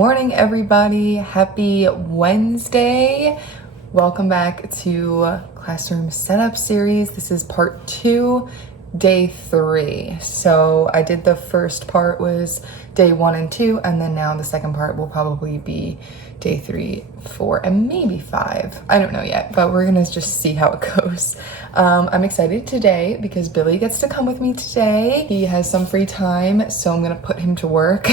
morning, everybody. Happy Wednesday. Welcome back to Classroom Setup Series. This is part 2, day 3. So I did the first part was day 1 and 2, and then now the second part will probably be day 3, 4, and maybe 5. I don't know yet, but we're gonna just see how it goes. I'm excited today because Billy gets to come with me today. He has some free time, so I'm gonna put him to work.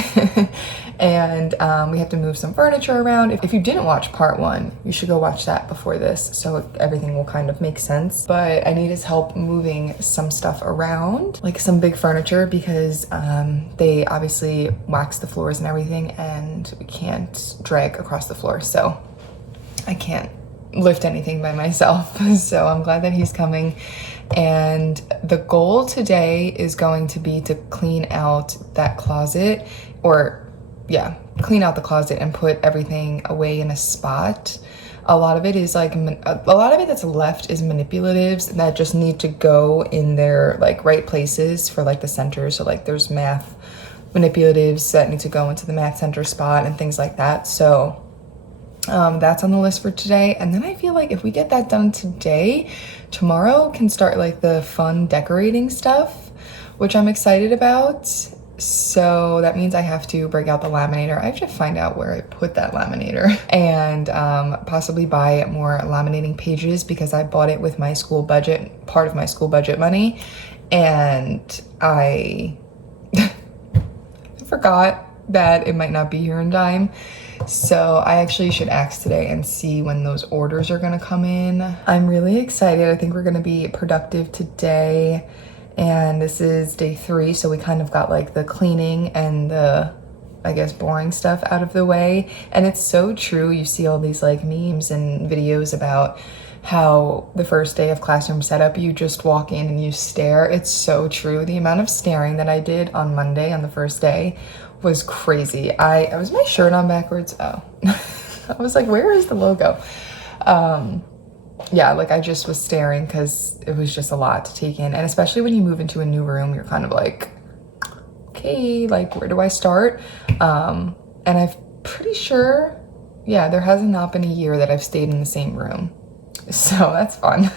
And we have to move some furniture around. If you didn't watch part 1, you should go watch that before this, so everything will kind of make sense. But I need his help moving some stuff around, like some big furniture, because they obviously wax the floors and everything, and we can't drag across the floor, so I can't lift anything by myself. So I'm glad that he's coming. And the goal today is going to be to clean out that closet, clean out the closet and put everything away in a spot. A lot of it is like, a lot of it that's left is manipulatives that just need to go in their like right places for like the center. So like there's math manipulatives that need to go into the math center spot and things like that. So that's on the list for today. And then I feel like if we get that done today, tomorrow can start like the fun decorating stuff, which I'm excited about. So that means I have to break out the laminator. I have to find out where I put that laminator and possibly buy more laminating pages, because I bought it with my school budget, part of my school budget money, and I forgot that it might not be here in time. So I actually should ask today and see when those orders are gonna come in. I'm really excited. I think we're gonna be productive today. And this is day 3, so we kind of got like the cleaning and the, I guess, boring stuff out of the way. And it's so true. You see all these like memes and videos about how the first day of classroom setup, you just walk in and you stare. It's so true. The amount of staring that I did on Monday on the first day was crazy. Was my shirt on backwards? Oh, I was like, where is the logo? Yeah, like I just was staring because it was just a lot to take in. And especially when you move into a new room, you're kind of like, okay, like where do I start? And I'm pretty sure, yeah, there has not been a year that I've stayed in the same room. So that's fun.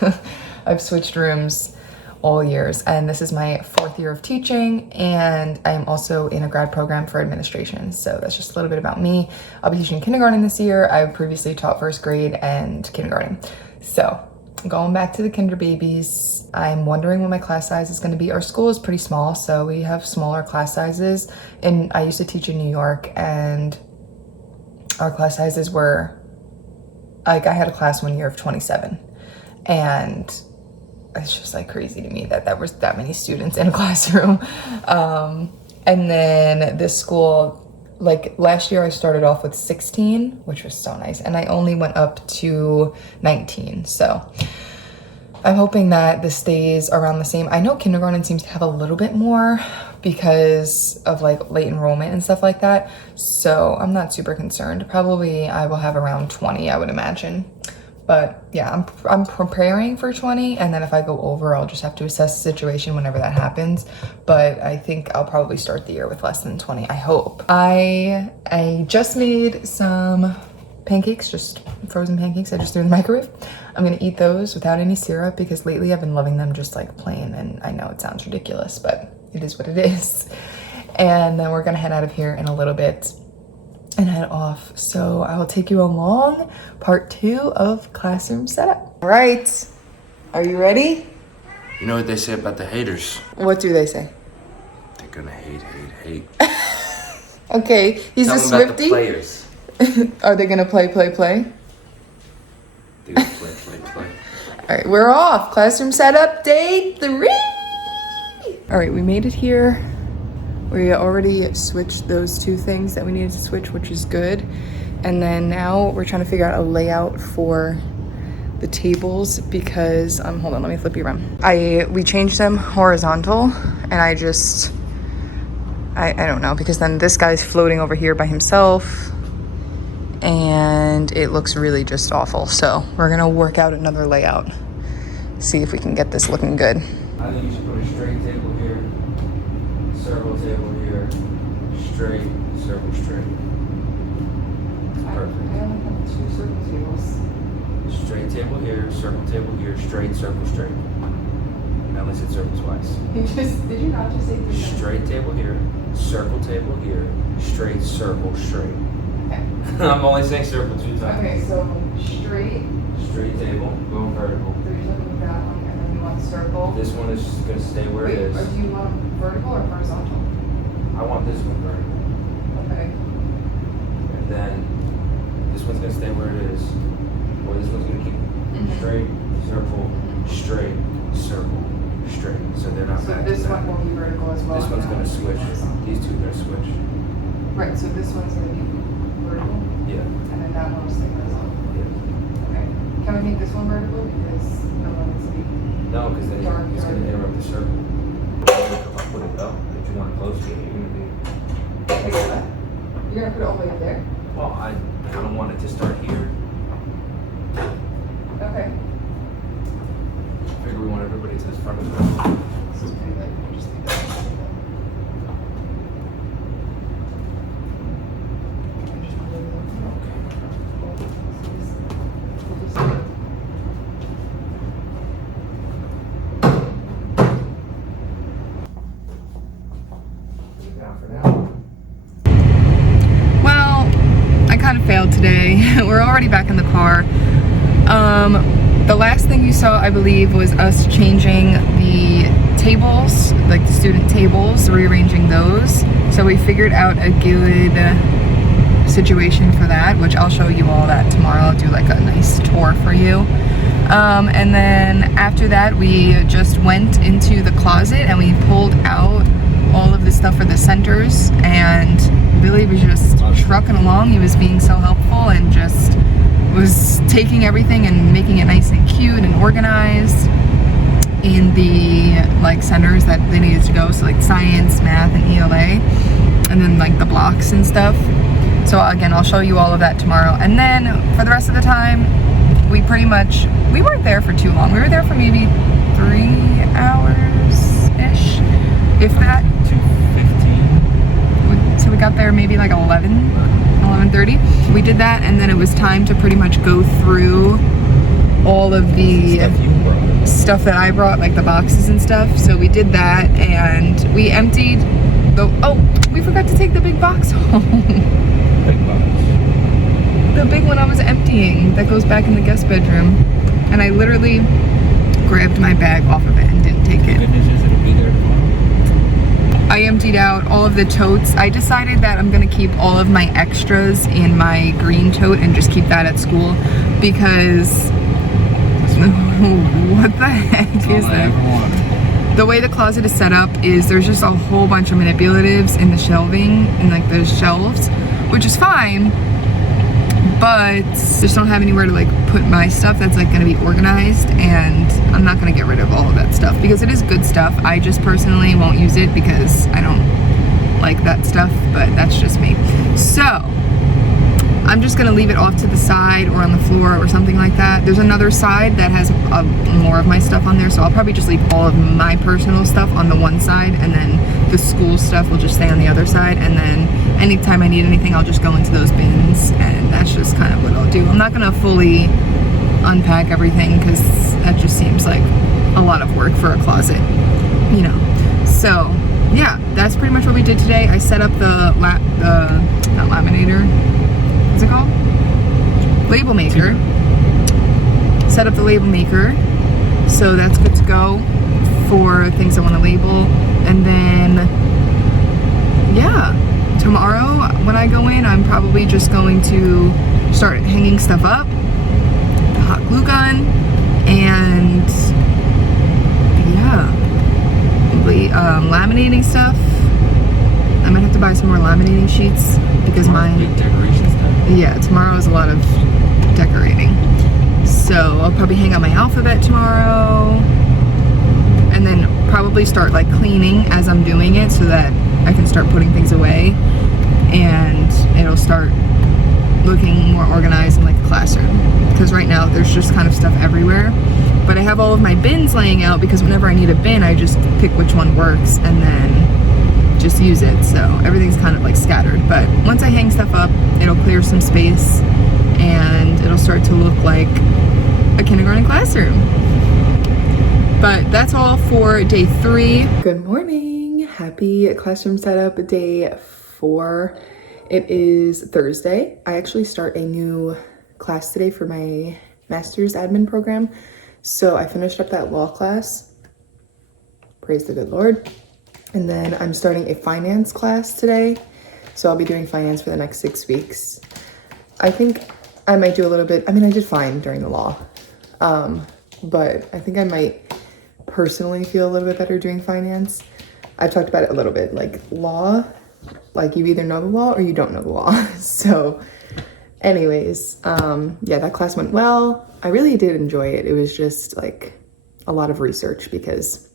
I've switched rooms all years, and this is my 4th year of teaching, and I am also in a grad program for administration. So that's just a little bit about me. I'll be teaching kindergarten this year. I previously taught 1st grade and kindergarten. So going back to the kinder babies, I'm wondering what my class size is going to be. Our school is pretty small, so we have smaller class sizes. And I used to teach in New York, and our class sizes were, like, I had a class one year of 27, and it's just like crazy to me that there was that many students in a classroom. And then this school, like last year I started off with 16, which was so nice, and I only went up to 19. So I'm hoping that this stays around the same. I know kindergarten seems to have a little bit more because of like late enrollment and stuff like that. So I'm not super concerned. Probably I will have around 20, I would imagine. But yeah, I'm preparing for 20, and then if I go over, I'll just have to assess the situation whenever that happens. But I think I'll probably start the year with less than 20, I hope. I just made some pancakes, just frozen pancakes I just threw in the microwave. I'm gonna eat those without any syrup because lately I've been loving them just like plain, and I know it sounds ridiculous, but it is what it is. And then we're gonna head out of here in a little bit and head off. So I will take you along part 2 of classroom setup. All right, are you ready? You know what they say about the haters? What do they say? They're gonna hate. Okay, he's Tell a them about the Swiftie. players. Are they gonna play? They're gonna play. All right, we're off. Classroom setup day 3. All right, we made it here. We already switched those 2 things that we needed to switch, which is good. And then now we're trying to figure out a layout for the tables because, hold on, let me flip you around. We changed them horizontal, and I don't know, because then this guy's floating over here by himself and it looks really just awful. So we're gonna work out another layout, see if we can get this looking good. I think you should put a straight table here, circle table here, straight, circle, straight. two circle tables. Straight table here, circle table here, straight, circle, straight. I only said circle twice. Did you not just say three times? Straight table here, circle table here, straight, circle, straight. Okay. I'm only saying circle 2 times. Okay, so straight. Straight table, go vertical. So you're looking at that one, and then you want circle. This one is just gonna stay where Wait, it is. or do you want vertical or horizontal? I want this one vertical. Okay. And then this one's gonna stay where it is. Or this one's gonna keep straight, circle, straight, circle, straight. So they're not So back this to back. one will be vertical as well. This one's and gonna that will be switch. horizontal. These two are gonna switch. Right, so this one's gonna be vertical, Yeah. and then that one will stay horizontal. Yeah. Okay. Can we make this one vertical because no one needs to be? No, because then Dark, it's dark. gonna interrupt the circle. I'll put it up. If you want to close it, you're gonna be. Wait, what? You're gonna put it all the way up there? Well, I don't want it to start here. Okay. Figure we want everybody to this front of the room. So maybe like just leave that. Down for now. Well, I kind of failed today. We're already back in the car. The last thing you saw, I believe, was us changing the tables, like the student tables, rearranging those. So we figured out a good situation for that, which I'll show you all that tomorrow. I'll do like a nice tour for you. And then after that, we just went into the closet and we pulled out all of the stuff for the centers, and Billy was just trucking along. He was being so helpful and just was taking everything and making it nice and cute and organized in the like centers that they needed to go, so like science, math, and ELA, and then like the blocks and stuff. So again, I'll show you all of that tomorrow. And then for the rest of the time, we weren't there for too long. We were there for maybe 3 hours-ish, if that. 2:15. So we got there maybe like 11:30. We did that, and then it was time to pretty much go through all of the stuff that I brought, like the boxes and stuff. So we did that, and we emptied we forgot to take the big box home. Big box. The big one I was emptying that goes back in the guest bedroom, and I literally grabbed my bag off of it and didn't take it. Goodness, it'll be there tomorrow. I emptied out all of the totes. I decided that I'm gonna keep all of my extras in my green tote and just keep that at school, because what the heck is that? The way the closet is set up is there's just a whole bunch of manipulatives in the shelving and like those shelves, which is fine, but just don't have anywhere to like put my stuff that's like gonna be organized, and I'm not gonna get rid of all of that stuff because it is good stuff. I just personally won't use it because I don't like that stuff, but that's just me. So I'm just gonna leave it off to the side or on the floor or something like that. There's another side that has more of my stuff on there, so I'll probably just leave all of my personal stuff on the one side, and then the school stuff will just stay on the other side, and then anytime I need anything, I'll just go into those bins, and that's just kind of what I'll do. I'm not gonna fully unpack everything because that just seems like a lot of work for a closet, you know. So yeah, that's pretty much what we did today. I set up the not laminator, what's it called? Label maker. Set up the label maker, so that's good to go for things I want to label. And then yeah, tomorrow when I go in, I'm probably just going to start hanging stuff up, the hot glue gun, and yeah, laminating stuff. I might have to buy some more laminating sheets because mine, Decoration stuff. yeah, tomorrow is a lot of decorating. So I'll probably hang out my alphabet tomorrow, and then probably start like cleaning as I'm doing it so that I can start putting things away, and it'll start looking more organized in like a classroom, because right now there's just kind of stuff everywhere. But I have all of my bins laying out because whenever I need a bin, I just pick which one works and then just use it. So everything's kind of like scattered, but once I hang stuff up, it'll clear some space, and start to look like a kindergarten classroom. But that's all for day 3. Good morning. Happy classroom setup day 4. It is Thursday. I actually start a new class today for my master's admin program. So I finished up that law class. Praise the good Lord. And then I'm starting a finance class today. So I'll be doing finance for the next 6 weeks. I think I might do a little bit, I mean, I did fine during the law. But I think I might personally feel a little bit better doing finance. I've talked about it a little bit, like law, like you either know the law or you don't know the law. So anyways, yeah, that class went well. I really did enjoy it. It was just like a lot of research because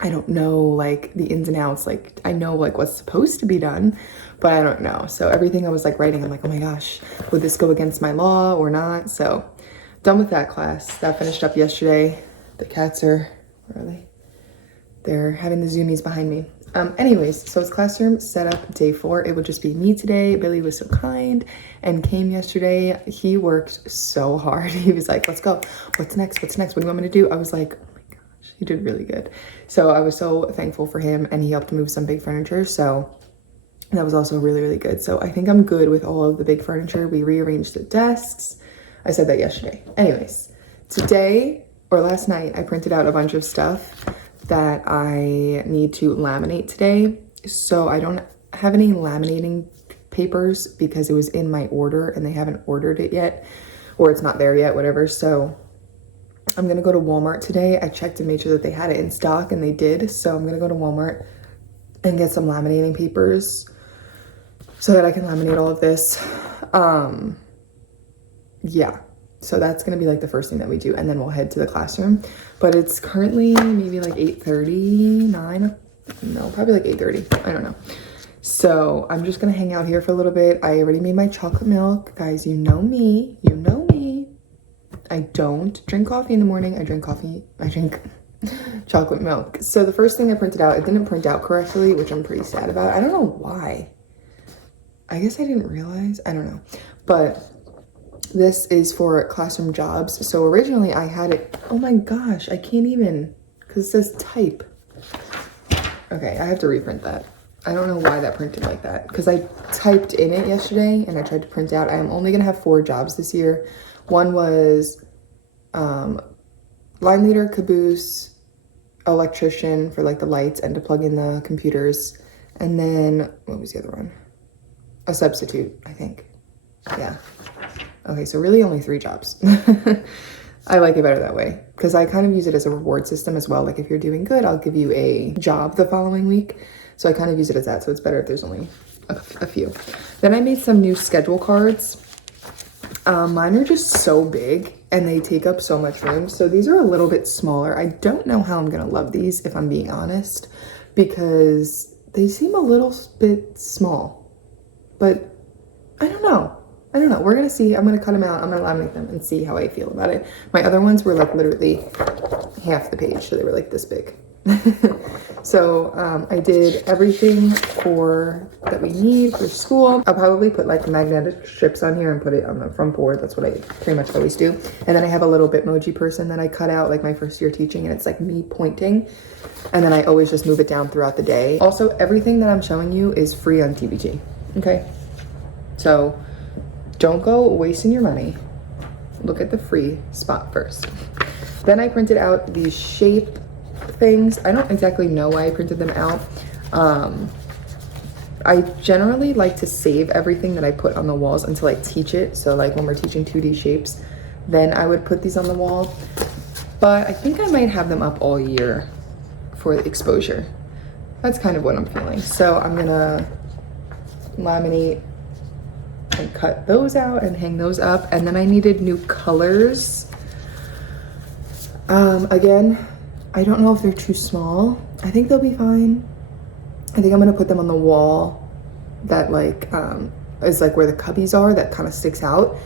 I don't know like the ins and outs. Like I know like what's supposed to be done, but I don't know. So everything I was like writing, I'm like, oh my gosh, would this go against my law or not? So done with that class. That finished up yesterday. The cats are, where are they? They're having the zoomies behind me. Anyways, so it's classroom setup day 4. It would just be me today. Billy was so kind and came yesterday. He worked so hard. He was like, let's go. What's next? What's next? What do you want me to do? I was like, oh my gosh, he did really good. So I was so thankful for him, and he helped move some big furniture. So that was also really, really good. So I think I'm good with all of the big furniture. We rearranged the desks. I said that yesterday. Anyways, today or last night, I printed out a bunch of stuff that I need to laminate today. So I don't have any laminating papers because it was in my order and they haven't ordered it yet, or it's not there yet, whatever. So I'm gonna go to Walmart today. I checked and made sure that they had it in stock, and they did. So I'm gonna go to Walmart and get some laminating papers so that I can laminate all of this. Yeah, so that's gonna be like the first thing that we do, and then we'll head to the classroom. But it's currently maybe like 8:39, no, probably like 8:30, I don't know. So I'm just gonna hang out here for a little bit. I already made my chocolate milk. Guys, you know me. I don't drink coffee in the morning. I drink chocolate milk. So the first thing I printed out, it didn't print out correctly, which I'm pretty sad about. I don't know why. I guess I didn't realize, I don't know. But this is for classroom jobs. So originally I had it, oh my gosh, I can't even, because it says type. Okay, I have to reprint that. I don't know why that printed like that, because I typed in it yesterday and I tried to print out. I am only gonna have 4 jobs this year. One was line leader, caboose, electrician for like the lights and to plug in the computers. And then, what was the other one? A substitute, I think. Yeah. Okay, so really only 3 jobs. I like it better that way because I kind of use it as a reward system as well. Like if you're doing good, I'll give you a job the following week. So I kind of use it as that. So it's better if there's only a few. Then I made some new schedule cards. Mine are just so big and they take up so much room. So these are a little bit smaller. I don't know how I'm gonna love these if I'm being honest, because they seem a little bit small, but I don't know. We're gonna see. I'm gonna cut them out. I'm gonna laminate them and see how I feel about it. My other ones were like literally half the page, so they were like this big. So I did everything that we need for school. I'll probably put like magnetic strips on here and put it on the front board. That's what I pretty much always do. And then I have a little Bitmoji person that I cut out like my first year teaching, and it's like me pointing. And then I always just move it down throughout the day. Also, everything that I'm showing you is free on TBT. Okay, so don't go wasting your money. Look at the free spot first. Then I printed out these shape things. I don't exactly know why I printed them out. I generally like to save everything that I put on the walls until I teach it. So like when we're teaching 2D shapes, then I would put these on the wall. But I think I might have them up all year for the exposure. That's kind of what I'm feeling. So I'm gonna laminate and cut those out and hang those up. And then I needed new colors. Again, I don't know if they're too small. I think they'll be fine. I think I'm gonna put them on the wall that like is like where the cubbies are, that kind of sticks out.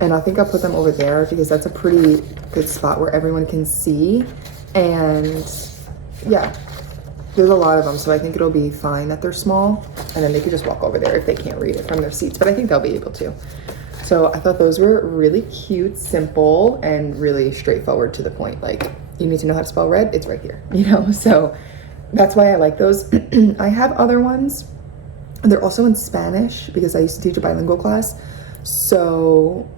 And I think I'll put them over there because that's a pretty good spot where everyone can see. And yeah, there's a lot of them, so I think it'll be fine that they're small. And then they could just walk over there if they can't read it from their seats, but I think they'll be able to. So I thought those were really cute, simple, and really straightforward to the point. Like, you need to know how to spell red, it's right here, you know? So that's why I like those. I have other ones. They're also in Spanish because I used to teach a bilingual class. So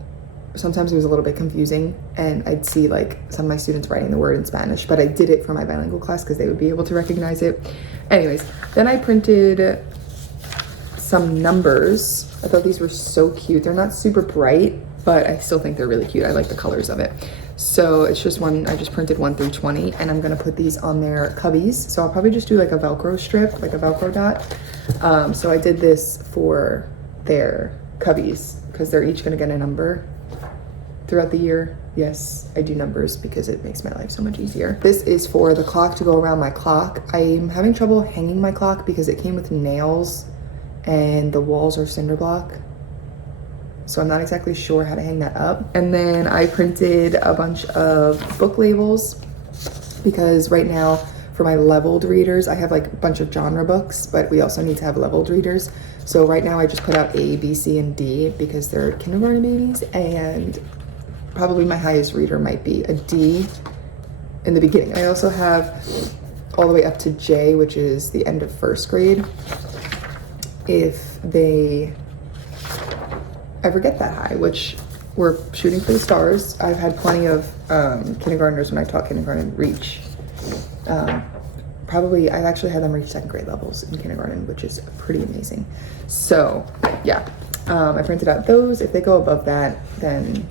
sometimes it was a little bit confusing and I'd see like some of my students writing the word in Spanish, but I did it for my bilingual class because they would be able to recognize it. Anyways, then I printed some numbers. I thought these were so cute. They're not super bright, but I still think they're really cute. I like the colors of it. So it's just one, I just printed 1 through 20 and I'm gonna put these on their cubbies. So I'll probably just do like a Velcro strip, like a Velcro dot. So I did this for their cubbies because they're each gonna get a number throughout the year. Yes, I do numbers because it makes my life so much easier. This is for the clock to go around my clock. I'm having trouble hanging my clock because it came with nails and the walls are cinder block. So I'm not exactly sure how to hang that up. And then I printed a bunch of book labels because right now for my leveled readers, I have like a bunch of genre books, but we also need to have leveled readers. So right now I just put out A, B, C, and D because they're kindergarten babies, and probably my highest reader might be a D in the beginning. I also have all the way up to J, which is the end of first grade, if they ever get that high, which we're shooting for the stars. I've had plenty of kindergartners when I taught kindergarten reach. Probably, I've actually had them reach second grade levels in kindergarten, which is pretty amazing. So yeah, I printed out those. If they go above that, then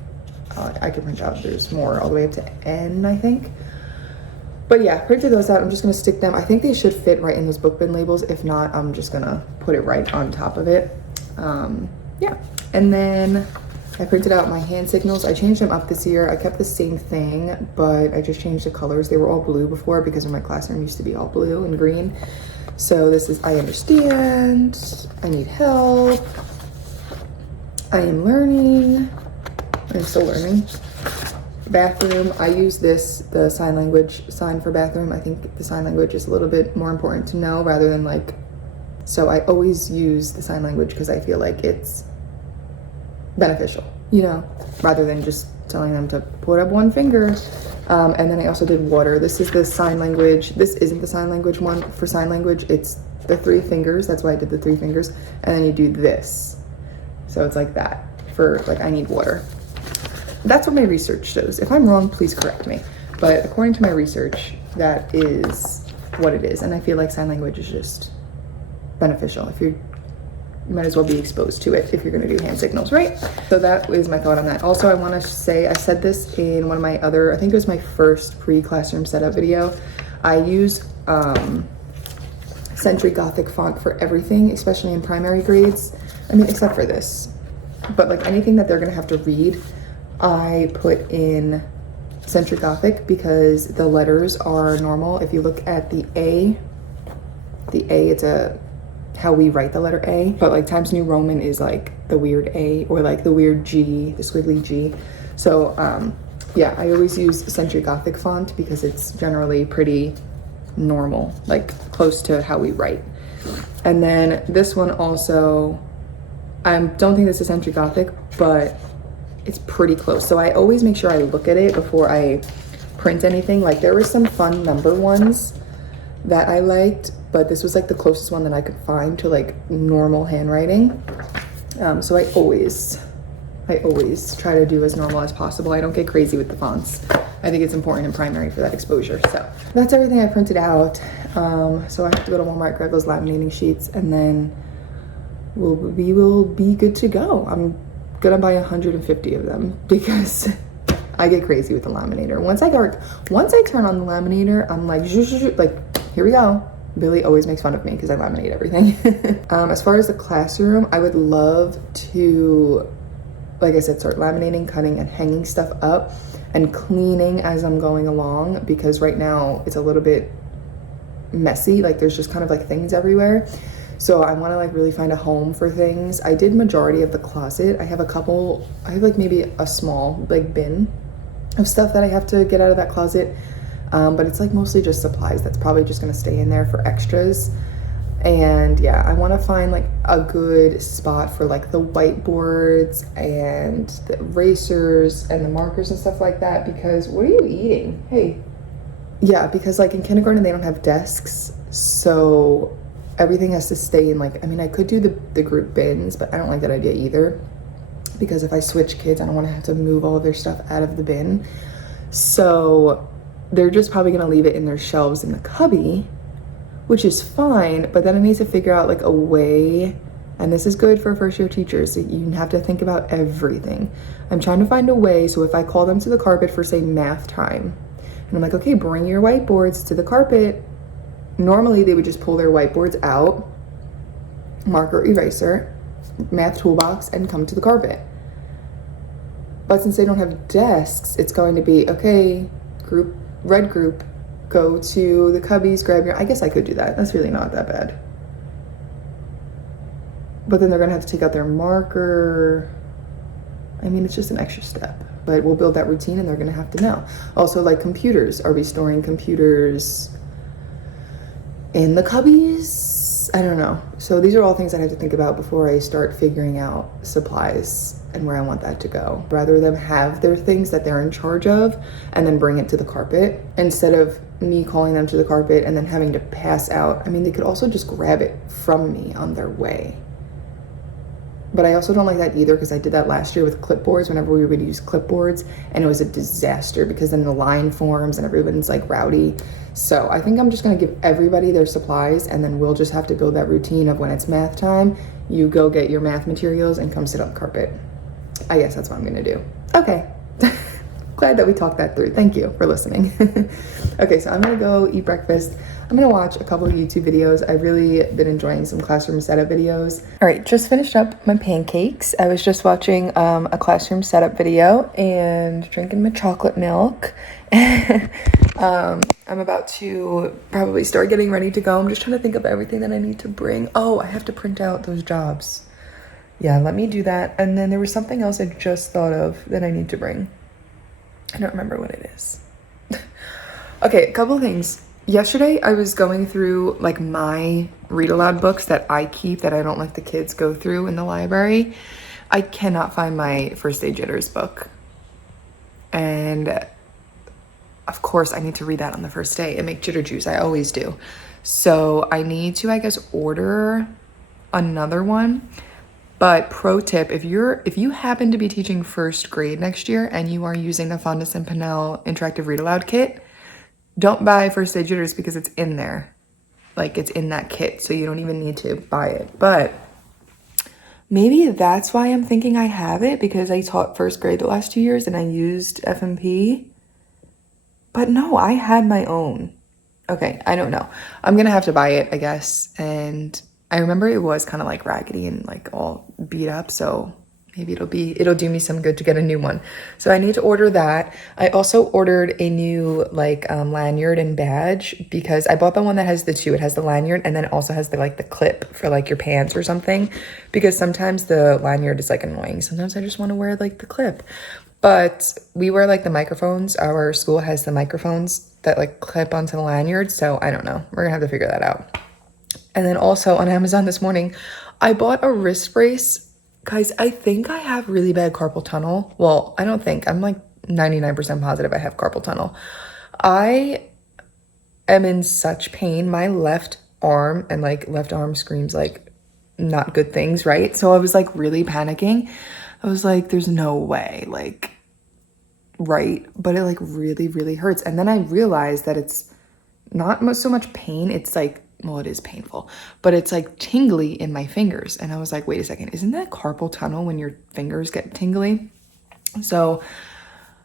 I can print out, there's more all the way up to N, I think. But yeah, printed those out. I'm just gonna stick them. I think they should fit right in those book bin labels. If not, I'm just gonna put it right on top of it. Yeah, and then I printed out my hand signals. I changed them up this year. I kept the same thing, but I just changed the colors. They were all blue before because my classroom used to be all blue and green. So this is, I understand, I need help, I am learning, I'm still learning. Bathroom, I use this, the sign language sign for bathroom. I think the sign language is a little bit more important to know rather than like, so I always use the sign language because I feel like it's beneficial, you know, rather than just telling them to put up one finger. And then I also did water. This is the sign language. This isn't the sign language one. For sign language, it's the 3 fingers. That's why I did the 3 fingers. And then you do this. So it's like that for like, I need water. That's what my research shows. If I'm wrong, please correct me. But according to my research, that is what it is. And I feel like sign language is just beneficial. If you might as well be exposed to it if you're gonna do hand signals, right? So that is my thought on that. Also, I wanna say, I said this in one of my other, I think it was my first pre-classroom setup video. I use Century Gothic font for everything, especially in primary grades. I mean, except for this. But like anything that they're gonna have to read, I put in Century Gothic because the letters are normal. If you look at the A, it's how we write the letter A, but like Times New Roman is like the weird A, or like the weird G, the squiggly G. So yeah, I always use Century Gothic font because it's generally pretty normal, like close to how we write. And then this one also, I don't think this is Century Gothic, but it's pretty close. So I always make sure I look at it before I print anything. Like there were some fun number ones that I liked, but this was like the closest one that I could find to like normal handwriting. So I always try to do as normal as possible. I don't get crazy with the fonts. I think it's important in primary for that exposure. So that's everything I printed out. So I have to go to Walmart, grab those laminating sheets, and then we will be good to go. I'm gonna buy 150 of them because I get crazy with the laminator. Once I turn on the laminator, I'm like, here we go. Billy always makes fun of me because I laminate everything. As far as the classroom, I would love to, like I said, start laminating, cutting, and hanging stuff up and cleaning as I'm going along, because right now it's a little bit messy. Like there's just kind of like things everywhere. So I want to like really find a home for things. I did majority of the closet. I have like maybe a small like bin of stuff that I have to get out of that closet. But it's like mostly just supplies that's probably just gonna stay in there for extras. And yeah, I want to find like a good spot for like the whiteboards and the erasers and the markers and stuff like that, because what are you eating? Hey. Yeah, because like in kindergarten they don't have desks, so everything has to stay in like, I mean, I could do the group bins, but I don't like that idea either, because if I switch kids, I don't want to have to move all of their stuff out of the bin. So they're just probably gonna leave it in their shelves in the cubby, which is fine, but then I need to figure out like a way, and this is good for first year teachers, you have to think about everything. I'm trying to find a way, so if I call them to the carpet for say math time, and I'm like, okay, bring your whiteboards to the carpet. Normally they would just pull their whiteboards out, marker, eraser, math toolbox, and come to the carpet. But since they don't have desks, it's going to be, okay, group, red group, go to the cubbies, grab your, I guess I could do that. That's really not that bad. But then they're gonna have to take out their marker. I mean, it's just an extra step, but we'll build that routine and they're gonna have to know. Also, like computers, are we storing computers in the cubbies? I don't know. So these are all things I have to think about before I start figuring out supplies and where I want that to go. Rather than have their things that they're in charge of and then bring it to the carpet, instead of me calling them to the carpet and then having to pass out. I mean, they could also just grab it from me on their way. But I also don't like that either, because I did that last year with clipboards whenever we would use clipboards, and it was a disaster because then the line forms and everyone's like rowdy. So I think I'm just gonna give everybody their supplies, and then we'll just have to build that routine of when it's math time, you go get your math materials and come sit on the carpet. I guess that's what I'm gonna do. Okay. Glad that we talked that through. Thank you for listening. Okay, so I'm gonna go eat breakfast. I'm gonna watch a couple of YouTube videos. I've really been enjoying some classroom setup videos. All right, just finished up my pancakes. I was just watching a classroom setup video and drinking my chocolate milk. I'm about to probably start getting ready to go. I'm just trying to think of everything that I need to bring. Oh, I have to print out those jobs. Yeah, let me do that. And then there was something else I just thought of that I need to bring. I don't remember what it is. Okay, a couple things. Yesterday, I was going through like my read aloud books that I keep that I don't let the kids go through in the library. I cannot find my First Aid Jitters book. And of course, I need to read that on the first day and make jitter juice. I always do. So I need to, I guess, order another one. But pro tip, if you happen to be teaching first grade next year and you are using the Fondas and Pinnell Interactive Read Aloud Kit, don't buy First Aid Jitters because it's in there. Like, it's in that kit, so you don't even need to buy it. But maybe that's why I'm thinking I have it, because I taught first grade the last 2 years and I used FMP. But no, I had my own. Okay, I don't know. I'm gonna have to buy it, I guess. And I remember it was kind of like raggedy and like all beat up, so maybe it'll do me some good to get a new one. So I need to order that. I also ordered a new like lanyard and badge, because I bought the one that has the two. It has the lanyard and then it also has the like the clip for like your pants or something, because sometimes the lanyard is like annoying. Sometimes I just want to wear like the clip. But we wear like the microphones. Our school has the microphones that like clip onto the lanyard, so I don't know. We're gonna have to figure that out. And then also on Amazon this morning, I bought a wrist brace. Guys, I think I have really bad carpal tunnel. Well, I don't think. I'm like 99% positive I have carpal tunnel. I am in such pain. My left arm screams like not good things, right? So I was like really panicking. I was like, there's no way, like, right? But it like really, really hurts. And then I realized that it's not so much pain. It's like, well, it is painful, but it's like tingly in my fingers. And I was like, wait a second, isn't that carpal tunnel when your fingers get tingly? So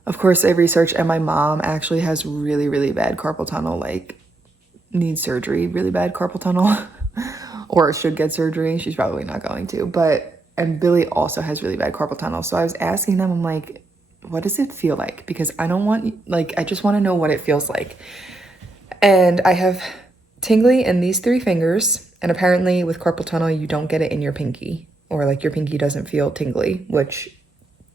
of course I researched, and my mom actually has really, really bad carpal tunnel, like needs surgery, really bad carpal tunnel, or should get surgery. She's probably not going to, and Billy also has really bad carpal tunnel. So I was asking them, I'm like, what does it feel like? Because I don't want, like, I just want to know what it feels like. And I have tingly in these 3 fingers, and apparently with carpal tunnel you don't get it in your pinky, or like your pinky doesn't feel tingly, which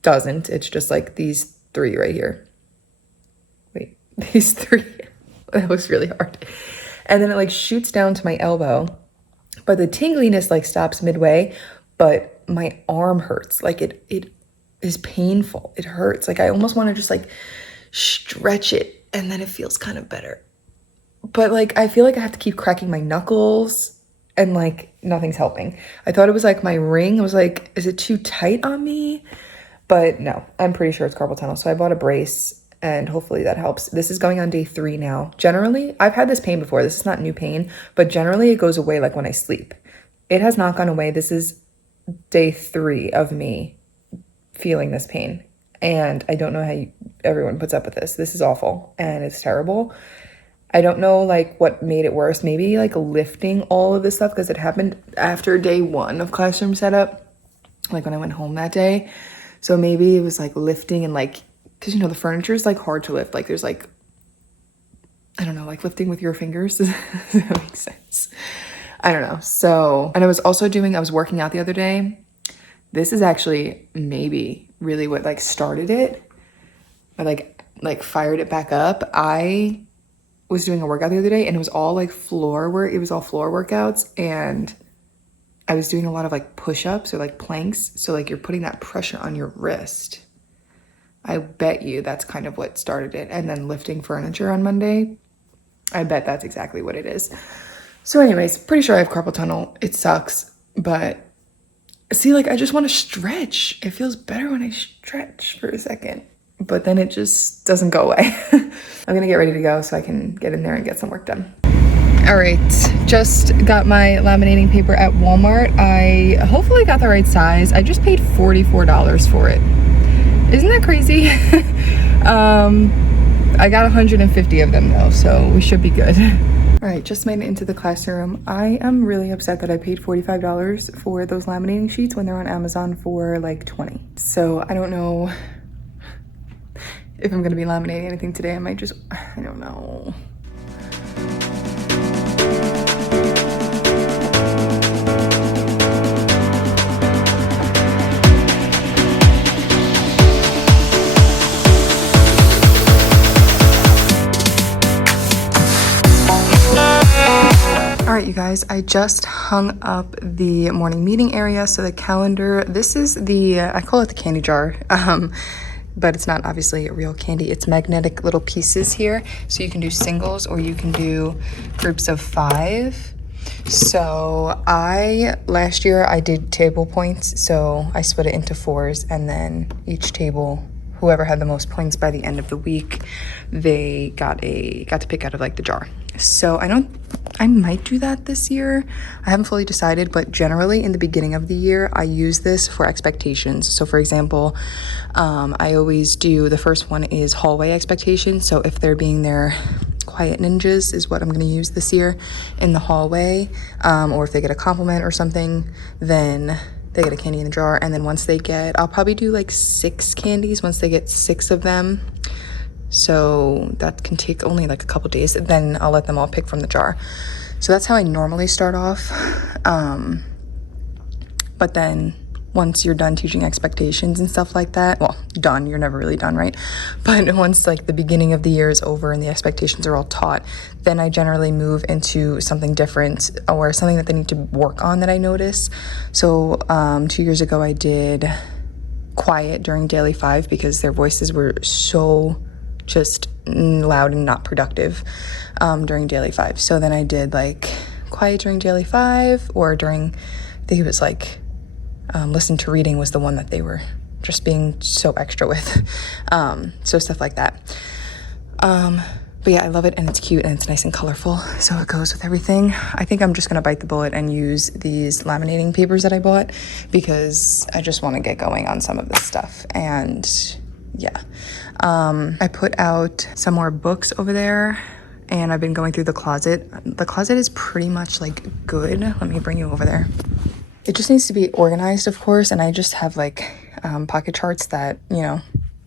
doesn't. It's just like these 3 right here. Wait, these 3. That was really hard. And then it like shoots down to my elbow, but the tingliness like stops midway, but my arm hurts. Like it is painful. It hurts. Like I almost want to just like stretch it and then it feels kind of better. But like I feel like I have to keep cracking my knuckles and like nothing's helping. I thought it was like my ring. I was like, is it too tight on me? But no, I'm pretty sure it's carpal tunnel. So I bought a brace and hopefully that helps. This is going on day 3 now. Generally, I've had this pain before. This is not new pain, but generally it goes away like when I sleep. It has not gone away. This is day 3 of me feeling this pain. And I don't know how everyone puts up with this. This is awful and it's terrible. I don't know like what made it worse. Maybe like lifting all of this stuff because it happened after day 1 of classroom setup, like when I went home that day. So maybe it was like lifting and like, because you know the furniture is like hard to lift. Like there's like, I don't know, like lifting with your fingers. Does that make sense? I don't know. So, and I was working out the other day. This is actually maybe really what like started it. I like fired it back up. I was doing a workout the other day and it was all like floor work. It was all floor workouts and I was doing a lot of like push-ups or like planks. So like you're putting that pressure on your wrist. I bet you that's kind of what started it. And then lifting furniture on Monday, I bet that's exactly what it is. So anyways, pretty sure I have carpal tunnel. It sucks, but see, like I just want to stretch. It feels better when I stretch for a second, but then it just doesn't go away. I'm gonna get ready to go so I can get in there and get some work done. All right, just got my laminating paper at Walmart. I hopefully got the right size. I just paid $44 for it. Isn't that crazy? I got 150 of them though, so we should be good. All right, just made it into the classroom. I am really upset that I paid $45 for those laminating sheets when they're on Amazon for like 20. So I don't know if I'm gonna be laminating anything today. I might just, I don't know. All right, you guys, I just hung up the morning meeting area. So the calendar, this is the, I call it the candy jar, but it's not obviously real candy. It's magnetic little pieces here. So you can do singles or you can do groups of 5. So last year I did table points. So I split it into 4s and then each table, whoever had the most points by the end of the week, they got to pick out of like the jar. So I might do that this year. I haven't fully decided, but generally in the beginning of the year, I use this for expectations. So for example, I always do, the first one is hallway expectations. So if they're being their quiet ninjas is what I'm going to use this year in the hallway, or if they get a compliment or something, then they get a candy in the jar. And then once they get, I'll probably do like 6 candies once they get 6 of them. So that can take only like a couple days. Then I'll let them all pick from the jar. So that's how I normally start off. But then once you're done teaching expectations and stuff like that, well, done, you're never really done, right? But once like the beginning of the year is over and the expectations are all taught, then I generally move into something different or something that they need to work on that I notice. So 2 years ago, I did quiet during daily 5 because their voices were so just loud and not productive during daily 5. So then I did like quiet during daily 5, or during, I think it was like listen to reading was the one that they were just being so extra with. So stuff like that. But yeah, I love it and it's cute and it's nice and colorful. So it goes with everything. I think I'm just gonna bite the bullet and use these laminating papers that I bought because I just wanna get going on some of this stuff. And yeah, I put out some more books over there and I've been going through the closet. The closet is pretty much like good. Let me bring you over there. It just needs to be organized, of course, and I just have like pocket charts that, you know,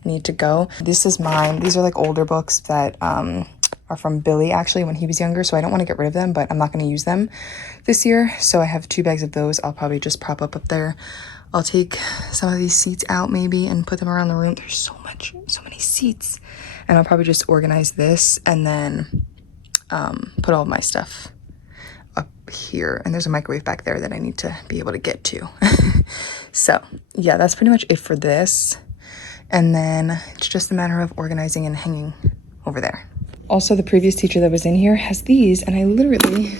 need to go. This is mine. These are like older books that are from Billy actually when he was younger, so I don't want to get rid of them, but I'm not going to use them this year. So I have 2 bags of those. I'll probably just prop up there. I'll take some of these seats out maybe and put them around the room. There's so many seats. And I'll probably just organize this and then put all of my stuff here, and there's a microwave back there that I need to be able to get to. So yeah, that's pretty much it for this. And then it's just a matter of organizing and hanging over there. Also, the previous teacher that was in here has these, and I literally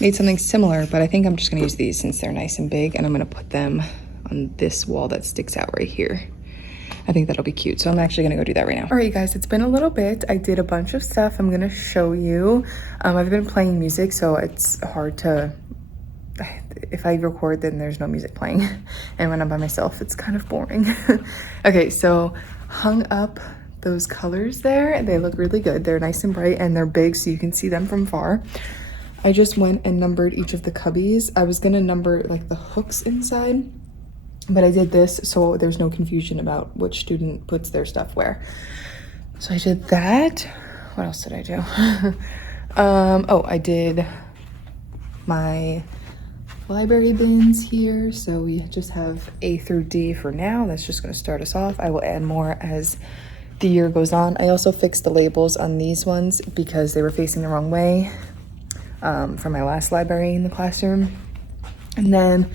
made something similar, but I think I'm just gonna use these since they're nice and big, and I'm gonna put them on this wall that sticks out right here. I think that'll be cute. So I'm actually gonna go do that right now. All right, guys, it's been a little bit. I did a bunch of stuff I'm gonna show you. I've been playing music, so it's hard to, if I record, then there's no music playing. And when I'm by myself, it's kind of boring. Okay, so hung up those colors there. They look really good. They're nice and bright and they're big so you can see them from far. I just went and numbered each of the cubbies. I was gonna number like the hooks inside, but I did this so there's no confusion about which student puts their stuff where. So I did that. What else did I do? Oh, I did my library bins here. So we just have A through D for now. That's just gonna start us off. I will add more as the year goes on. I also fixed the labels on these ones because they were facing the wrong way from my last library in the classroom. And then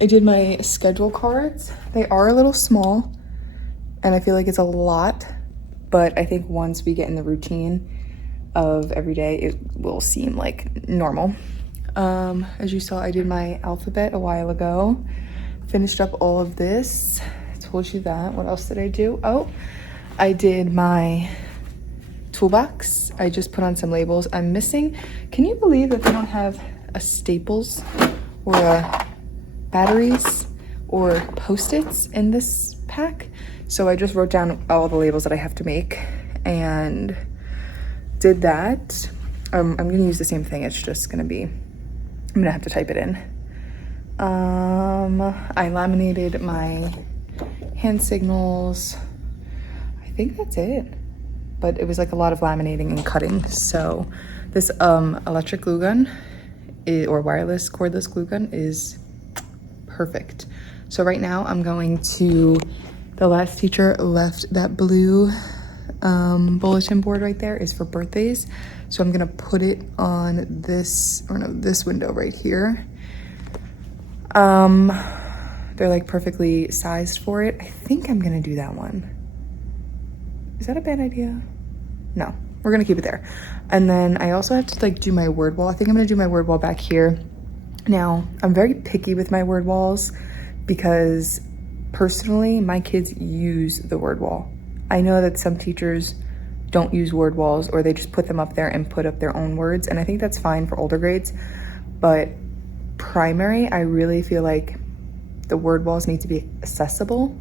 I did my schedule cards. They are a little small and I feel like it's a lot, but I think once we get in the routine of every day, it will seem like normal. As you saw, I did my alphabet a while ago. Finished up all of this. I told you that. What else did I do? Oh, I did my toolbox. I just put on some labels. I'm missing, can you believe that they don't have a staples or a batteries or Post-its in this pack? So I just wrote down all the labels that I have to make and did that. I'm gonna use the same thing. It's just gonna be, I'm gonna have to type it in. I laminated my hand signals. I think that's it, but it was like a lot of laminating and cutting. So this electric glue gun or wireless cordless glue gun is perfect. So right now I'm going to, the last teacher left that blue bulletin board right there is for birthdays. So I'm gonna put it on this, or no, this window right here. They're like perfectly sized for it. I think I'm gonna do that one. Is that a bad idea? No, we're gonna keep it there. And then I also have to like do my word wall. I think I'm gonna do my word wall back here. Now, I'm very picky with my word walls because personally, my kids use the word wall. I know that some teachers don't use word walls or they just put them up there and put up their own words. And I think that's fine for older grades, but primary, I really feel like the word walls need to be accessible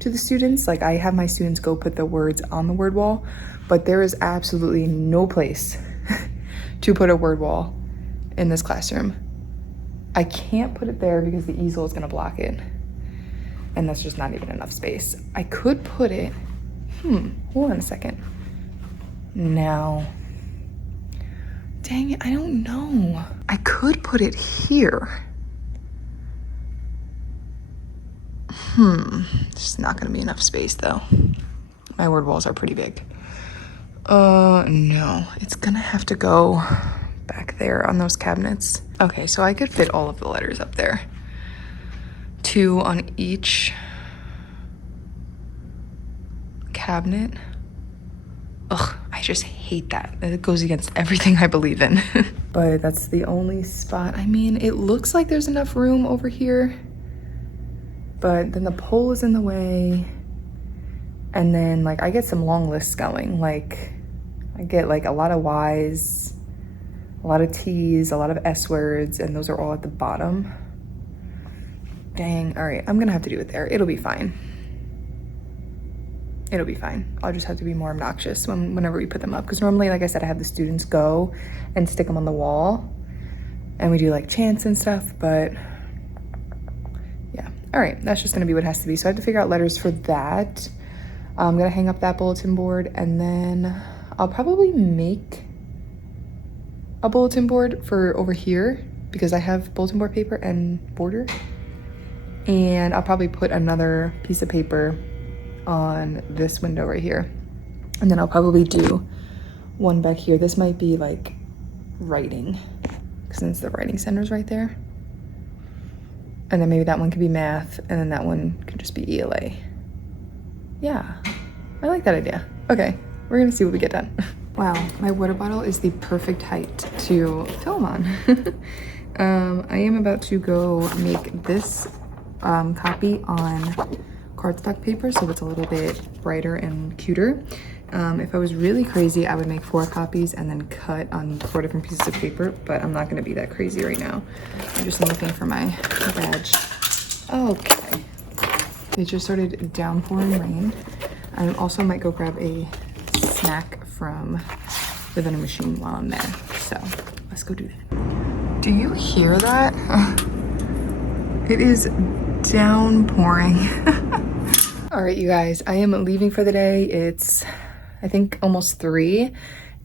to the students. Like I have my students go put the words on the word wall, but there is absolutely no place to put a word wall in this classroom. I can't put it there because the easel is gonna block it. And that's just not even enough space. I could put it, hold on a second. Now, dang it, I don't know. I could put it here. It's not gonna be enough space though. My word walls are pretty big. No, it's gonna have to go back there on those cabinets. Okay, so I could fit all of the letters up there. 2 on each cabinet. Ugh, I just hate that. It goes against everything I believe in. But that's the only spot. I mean, it looks like there's enough room over here, but then the pole is in the way. And then like I get some long lists going. Like I get like a lot of Y's, a lot of T's, a lot of S words, and those are all at the bottom. Dang, all right, I'm gonna have to do it there. It'll be fine. It'll be fine. I'll just have to be more obnoxious whenever we put them up. Because normally, like I said, I have the students go and stick them on the wall. And we do like chants and stuff, but yeah. All right, that's just gonna be what it has to be. So I have to figure out letters for that. I'm gonna hang up that bulletin board and then I'll probably make a bulletin board for over here because I have bulletin board paper and border. And I'll probably put another piece of paper on this window right here. And then I'll probably do one back here. This might be like writing since the writing center's right there. And then maybe that one could be math, and then that one could just be ELA. Yeah, I like that idea. Okay, we're gonna see what we get done. Wow, my water bottle is the perfect height to film on. I am about to go make this copy on cardstock paper, so it's a little bit brighter and cuter. If I was really crazy, I would make 4 copies and then cut on 4 different pieces of paper, but I'm not gonna be that crazy right now. I'm just looking for my badge. Okay. It just started downpouring rain. I also might go grab a snack from the vending machine while I'm there. So let's go do that. Do you hear that? It is downpouring. All right, you guys, I am leaving for the day. It's, I think, almost 3,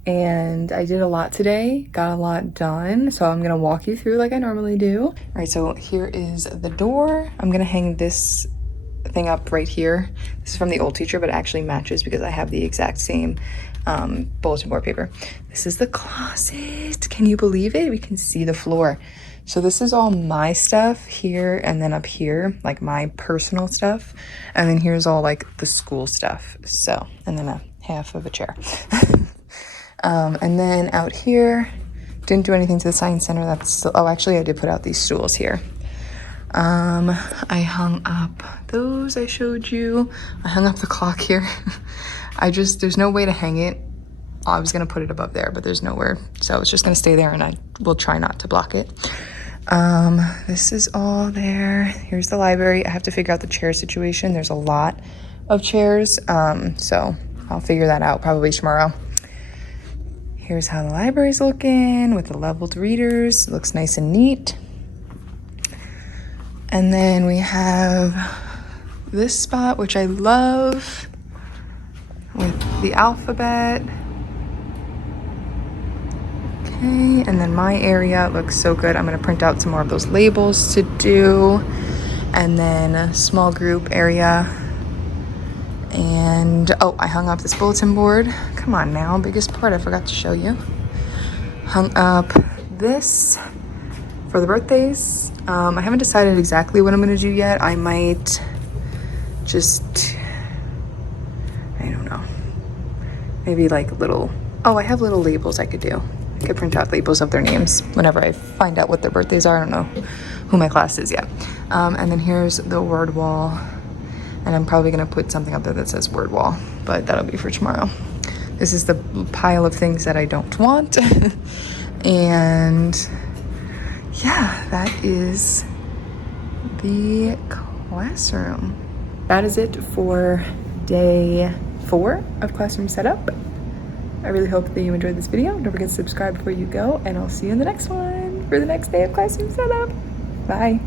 and I did a lot today, got a lot done, so I'm gonna walk you through like I normally do. All right, so here is the door. I'm gonna hang this thing up right here. This is from the old teacher, but it actually matches because I have the exact same bulletin board paper. This is the closet. Can you believe it? We can see the floor. So this is all my stuff here, and then up here, like my personal stuff. And then here's all like the school stuff. So, and then a half of a chair. And then out here, didn't do anything to the science center. That's still, oh, actually I did put out these stools here. I hung up those I showed you. I hung up the clock here. There's no way to hang it. I was gonna put it above there, but there's nowhere. So it's just gonna stay there, and I will try not to block it. This is all there. Here's the library. I have to figure out the chair situation. There's a lot of chairs, so I'll figure that out probably tomorrow. Here's how the library's looking with the leveled readers. It looks nice and neat. And then we have this spot, which I love, with the alphabet. Okay, and then my area looks so good. I'm gonna print out some more of those labels to do. And then a small group area. And, oh, I hung up this bulletin board. Come on now, biggest part I forgot to show you. Hung up this for the birthdays. I haven't decided exactly what I'm gonna do yet. I might just, I don't know, maybe like little, oh, I have little labels I could do. I could print out labels of their names whenever I find out what their birthdays are. I don't know who my class is yet. And then here's the word wall. And I'm probably gonna put something up there that says word wall, but that'll be for tomorrow. This is the pile of things that I don't want. And yeah, that is the classroom. That is it for day 4 of classroom setup. I really hope that you enjoyed this video. Don't forget to subscribe before you go, and I'll see you in the next one for the next day of classroom setup. Bye.